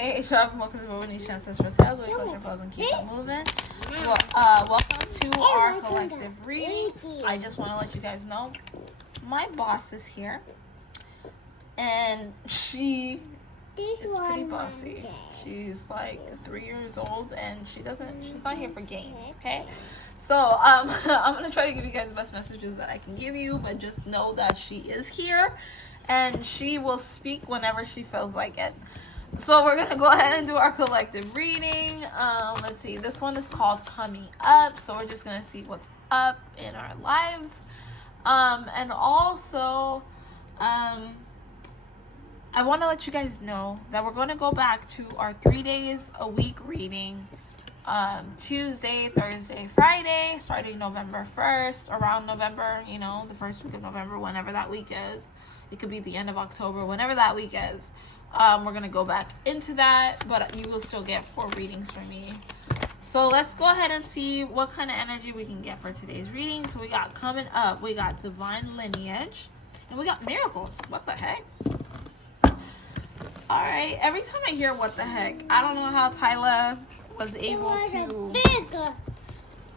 Hey, Shop, welcome to Bobo-Nesha Ancestral Tales. We close your clothes and keep it moving. Well, welcome to our collective reading. I just want to let you guys know my boss is here, and she is pretty bossy. She's like 3 years old, and she's not here for games, okay? So, I'm going to try to give you guys the best messages that I can give you, but just know that she is here, and she will speak whenever she feels like it. So we're going to go ahead and do our collective reading. Let's see. This one is called Coming Up. So we're just going to see what's up in our lives. And also, I want to let you guys know that we're going to go back to our 3 days a week reading. Tuesday, Thursday, Friday, starting November 1st, around November, the first week of November, whenever that week is. It could be the end of October, whenever that week is. We're going to go back into that, but you will still get 4 readings from me. So let's go ahead and see what kind of energy we can get for today's reading. So we got Coming Up, we got Divine Lineage, and we got Miracles. What the heck? Alright, every time I hear what the heck, I don't know how Tyla was able to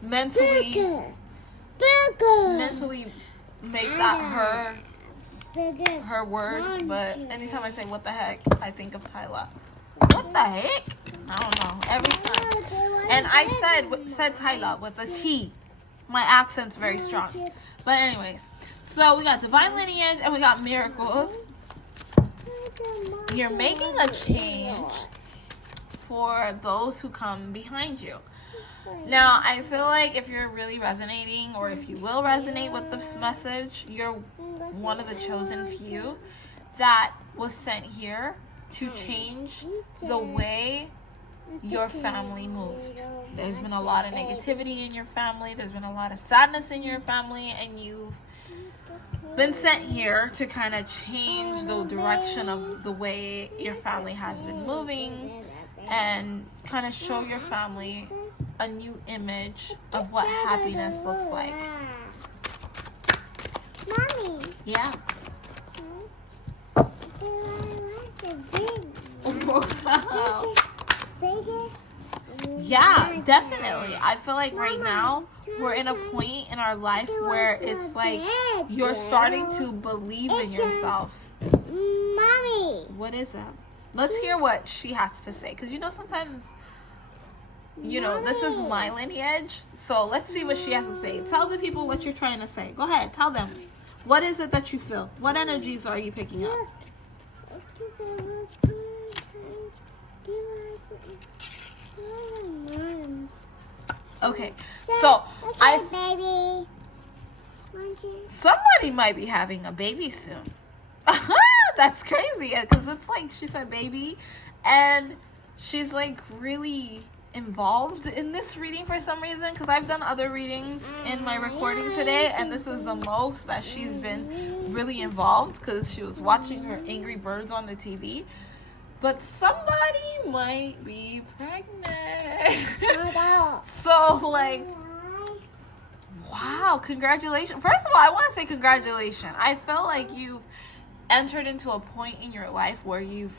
mentally make that her word, but anytime I say what the heck, I think of Tyla. What the heck? I don't know. Every time. And I said Tyla with a T. My accent's very strong. But anyways, so we got Divine Lineage and we got Miracles. You're making a change for those who come behind you. Now, I feel like if you're really resonating, or if you will resonate with this message, you're one of the chosen few that was sent here to change the way your family moved. There's been a lot of negativity in your family. There's been a lot of sadness in your family, and you've been sent here to kind of change the direction of the way your family has been moving and kind of show your family a new image of what happiness looks like. Mommy. Yeah. Yeah, definitely. I feel like right now we're in a point in our life where it's like you're starting to believe in yourself. Mommy. What is that? Let's hear what she has to say, because sometimes this is my lineage, so let's see what she has to say. Tell the people what you're trying to say. Go ahead, tell them. What is it that you feel? What energies are you picking up? Okay, so somebody might be having a baby soon. That's crazy, because it's like she said baby, and she's like really involved in this reading for some reason, because I've done other readings in my recording today, and this is the most that she's been really involved, because she was watching her Angry Birds on the TV. But somebody might be pregnant. So like, wow, congratulations. First of all, I want to say congratulations. I feel like you've entered into a point in your life where you've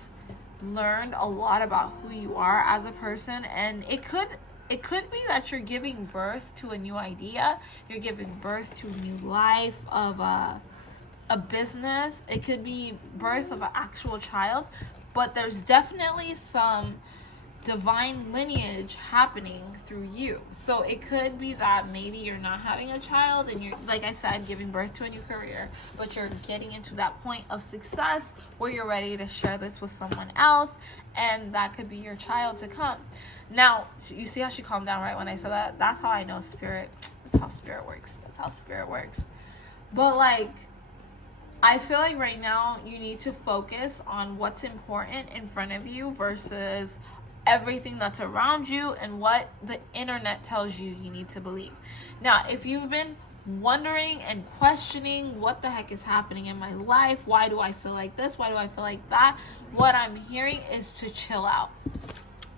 learned a lot about who you are as a person, and it could be that you're giving birth to a new idea. You're giving birth to a new life of a business. It could be birth of an actual child, but there's definitely some divine lineage happening through you. So it could be that maybe you're not having a child and you're, like I said, giving birth to a new career, but you're getting into that point of success where you're ready to share this with someone else, and that could be your child to come. Now, you see how she calmed down right when I said that? That's how I know spirit. That's how spirit works. That's how spirit works. But like, I feel like right now you need to focus on what's important in front of you versus everything that's around you and what the internet tells you need to believe. Now, if you've been wondering and questioning what the heck is happening in my life, why do I feel like this, why do I feel like that, what I'm hearing is to chill out.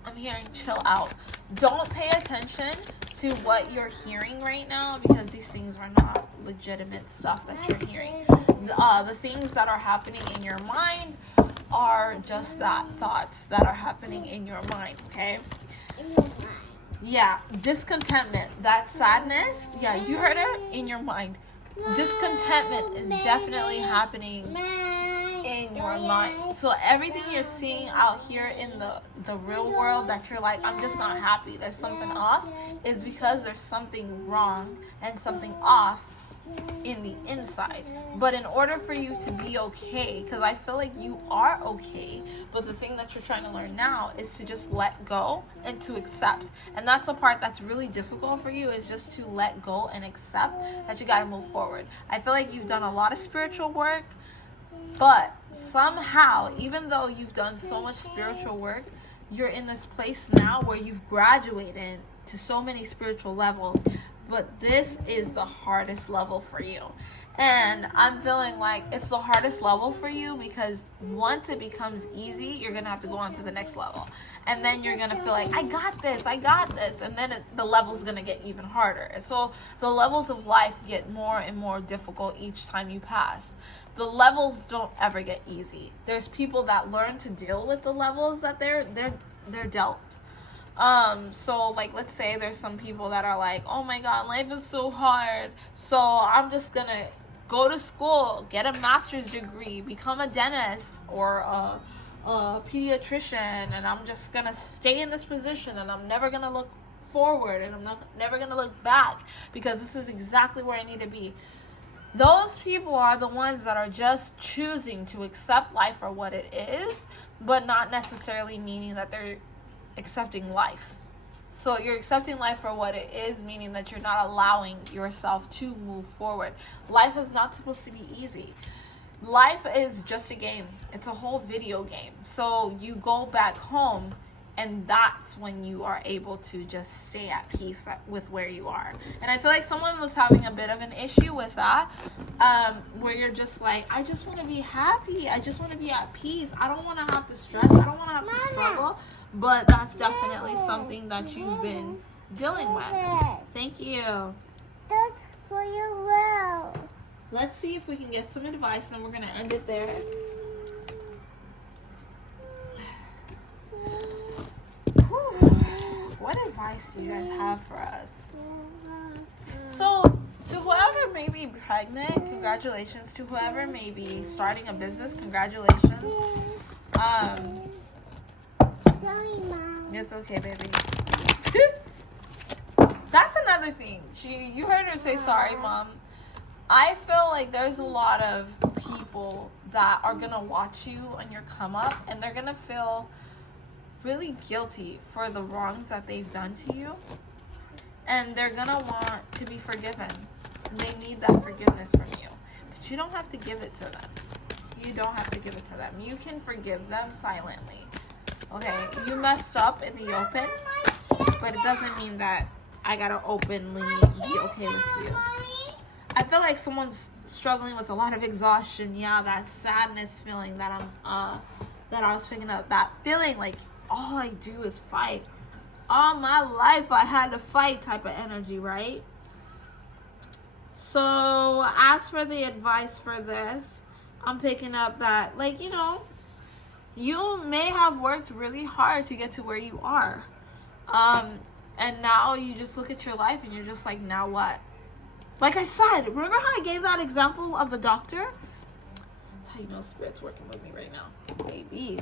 I'm hearing chill out. Don't pay attention to what you're hearing right now, because these things are not legitimate stuff that you're hearing. The things that are happening in your mind are just that, thoughts that are happening in your mind, okay? Yeah, discontentment, that sadness, yeah, you heard it, in your mind. Discontentment is definitely happening in your mind. So everything you're seeing out here in the real world that you're like, I'm just not happy, there's something off, is because there's something wrong and something off in the inside. But in order for you to be okay, because I feel like you are okay, but the thing that you're trying to learn now is to just let go and to accept. And that's the part that's really difficult for you, is just to let go and accept that you got to move forward. I feel like you've done a lot of spiritual work, but somehow, even though you've done so much spiritual work, you're in this place now where you've graduated to so many spiritual levels, but this is the hardest level for you. And I'm feeling like it's the hardest level for you because once it becomes easy, you're going to have to go on to the next level. And then you're going to feel like, I got this. And then the level's going to get even harder. And so the levels of life get more and more difficult each time you pass. The levels don't ever get easy. There's people that learn to deal with the levels that they're dealt. So like, let's say there's some people that are like, oh my God, life is so hard, so I'm just gonna go to school, get a master's degree, become a dentist or a pediatrician, and I'm just gonna stay in this position, and I'm never gonna look forward, and I'm never gonna look back, because this is exactly where I need to be. Those people are the ones that are just choosing to accept life for what it is, but not necessarily meaning that they're accepting life. So you're accepting life for what it is, meaning that you're not allowing yourself to move forward. Life is not supposed to be easy. Life is just a game. It's a whole video game. So you go back home, and that's when you are able to just stay at peace with where you are. And I feel like someone was having a bit of an issue with that, where you're just like, I just want to be happy. I just want to be at peace. I don't want to have to stress. I don't want to have to struggle. But that's definitely something that you've been dealing with. Thank you. That's for you well. Let's see if we can get some advice, and then we're going to end it there. What advice do you guys have for us? So, to whoever may be pregnant, congratulations. To whoever may be starting a business, congratulations. Sorry, Mom. It's okay, baby. That's another thing. You heard her say sorry, Mom. I feel like there's a lot of people that are going to watch you on your come up, and they're going to feel really guilty for the wrongs that they've done to you. And they're going to want to be forgiven. And they need that forgiveness from you. But you don't have to give it to them. You don't have to give it to them. You can forgive them silently. Okay, you messed up in the open, but it doesn't mean that I gotta openly be okay with you. I feel like someone's struggling with a lot of exhaustion. Yeah, that sadness feeling that that I was picking up. That feeling like all I do is fight. All my life I had to fight type of energy, right? So as for the advice for this, I'm picking up that, like, you may have worked really hard to get to where you are. And now you just look at your life and you're just like, now what? Like I said, remember how I gave that example of the doctor? That's how you know Spirit's working with me right now. Baby.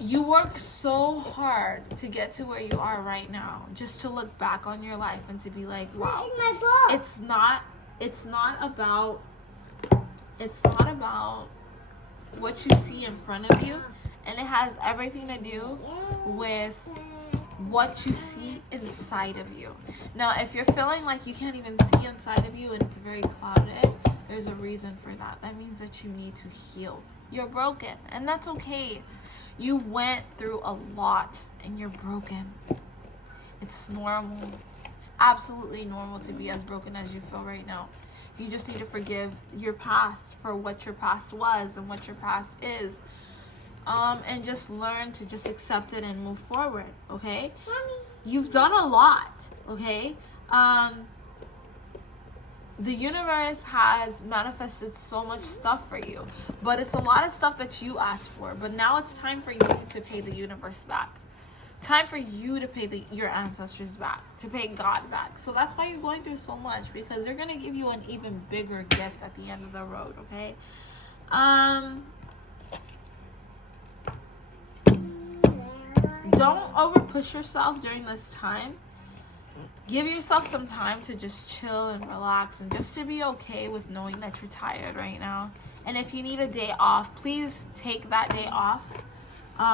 You work so hard to get to where you are right now, just to look back on your life and to be like, wow. My book. It's not about what you see in front of you, and it has everything to do with what you see inside of you. Now, if you're feeling like you can't even see inside of you and it's very clouded, there's a reason for that. That means that you need to heal. You're broken, and that's okay. You went through a lot and you're broken. It's normal. It's absolutely normal to be as broken as you feel right now. You just need to forgive your past for what your past was and what your past is. And just learn to just accept it and move forward, okay? Mommy. You've done a lot, okay? the universe has manifested so much stuff for you, but it's a lot of stuff that you asked for. But now it's time for you to pay the universe back. Time for you to pay your ancestors back, to pay God back. So that's why you're going through so much, because they're going to give you an even bigger gift at the end of the road, okay? Don't over push yourself during this time. Give yourself some time to just chill and relax, and just to be okay with knowing that you're tired right now. And if you need a day off, please take that day off.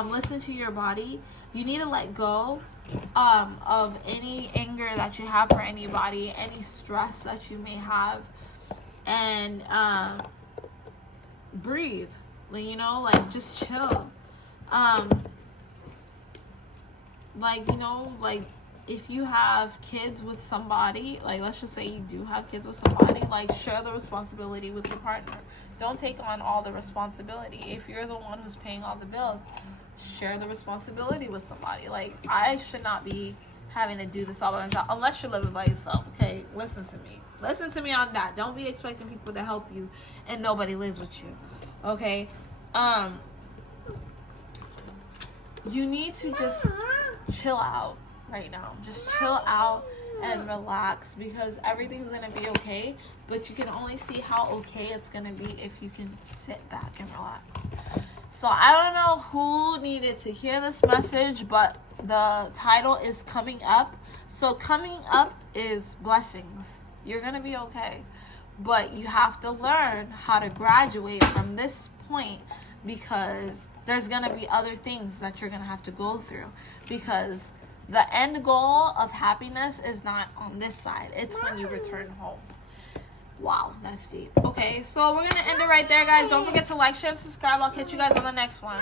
Listen to your body. You need to let go of any anger that you have for anybody, any stress that you may have, and breathe. Like just chill. If you have kids with somebody, like let's just say you do have kids with somebody, like share the responsibility with your partner. Don't take on all the responsibility. If you're the one who's paying all the bills, share the responsibility with somebody. Like, I should not be having to do this all by myself unless you're living by yourself, okay? Listen to me on that. Don't be expecting people to help you and nobody lives with you, okay? You need to just chill out right now. Just chill out and relax, because everything's gonna be okay, but you can only see how okay it's gonna be if you can sit back and relax. So I don't know who needed to hear this message, but the title is coming up. So coming up is blessings. You're gonna be okay, but you have to learn how to graduate from this point, because there's gonna be other things that you're gonna have to go through, because the end goal of happiness is not on this side. It's when you return home. Wow, that's deep. Okay, so we're going to end it right there, guys. Don't forget to like, share, and subscribe. I'll catch you guys on the next one.